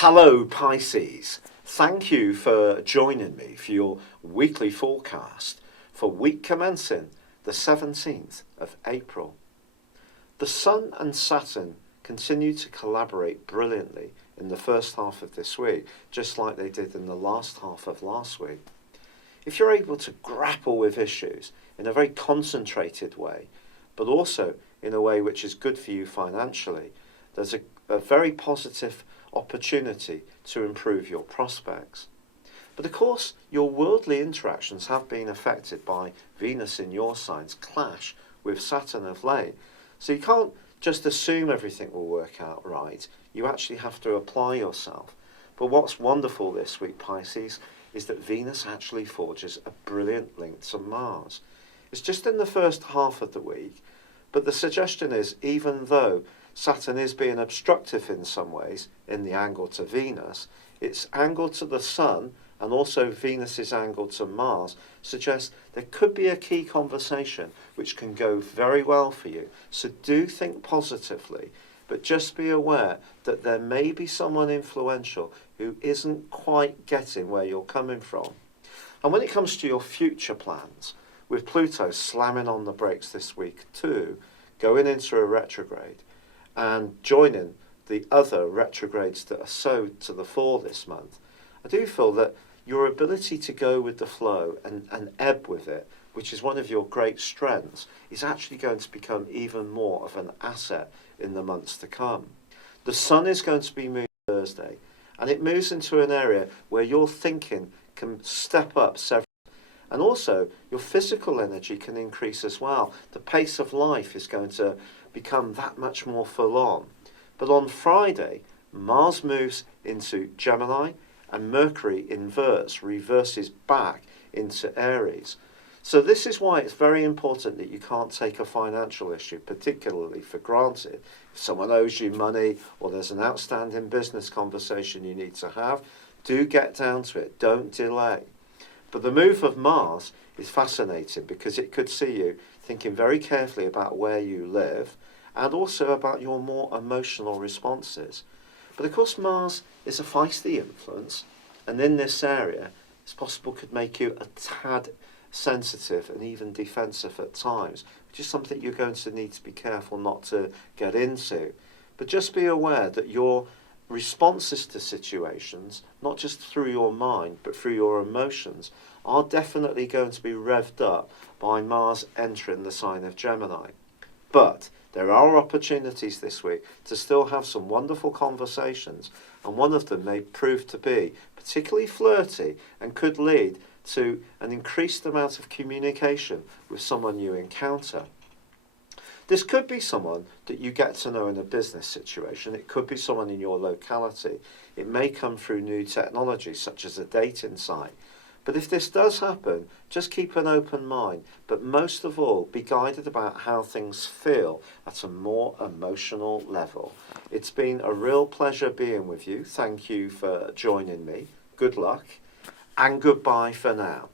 Hello Pisces, thank you for joining me for your weekly forecast for week commencing the 17th of April. The Sun and Saturn continue to collaborate brilliantly in the first half of this week, just like they did in the last half of last week. If you're able to grapple with issues in a very concentrated way, but also in a way which is good for you financially, there's a very positive opportunity to improve your prospects. But of course, your worldly interactions have been affected by Venus in your signs clash with Saturn of late. So you can't just assume everything will work out right. You actually have to apply yourself. But what's wonderful this week, Pisces, is that Venus actually forges a brilliant link to Mars. It's just in the first half of the week, but the suggestion is, even though Saturn is being obstructive in some ways in the angle to Venus, its angle to the Sun and also Venus's angle to Mars suggests there could be a key conversation which can go very well for you. So do think positively, but just be aware that there may be someone influential who isn't quite getting where you're coming from. And when it comes to your future plans, with Pluto slamming on the brakes this week too, going into a retrograde, and joining the other retrogrades that are so to the fore this month, I do feel that your ability to go with the flow and ebb with it, which is one of your great strengths, is actually going to become even more of an asset in the months to come. The Sun is going to be moving Thursday, and it moves into an area where your thinking can step up several. And also, your physical energy can increase as well. The pace of life is going to become that much more full on. But on Friday, Mars moves into Gemini and Mercury inverts, reverses back into Aries. So this is why it's very important that you can't take a financial issue particularly for granted. If someone owes you money or there's an outstanding business conversation you need to have, do get down to it. Don't delay. But the move of Mars is fascinating because it could see you thinking very carefully about where you live and also about your more emotional responses. But of course, Mars is a feisty influence, and in this area, it's possible could make you a tad sensitive and even defensive at times, which is something you're going to need to be careful not to get into. But just be aware that your responses to situations, not just through your mind, but through your emotions, are definitely going to be revved up by Mars entering the sign of Gemini. But there are opportunities this week to still have some wonderful conversations, and one of them may prove to be particularly flirty and could lead to an increased amount of communication with someone you encounter. This could be someone that you get to know in a business situation. It could be someone in your locality. It may come through new technology, such as a dating site. But if this does happen, just keep an open mind. But most of all, be guided about how things feel at a more emotional level. It's been a real pleasure being with you. Thank you for joining me. Good luck and goodbye for now.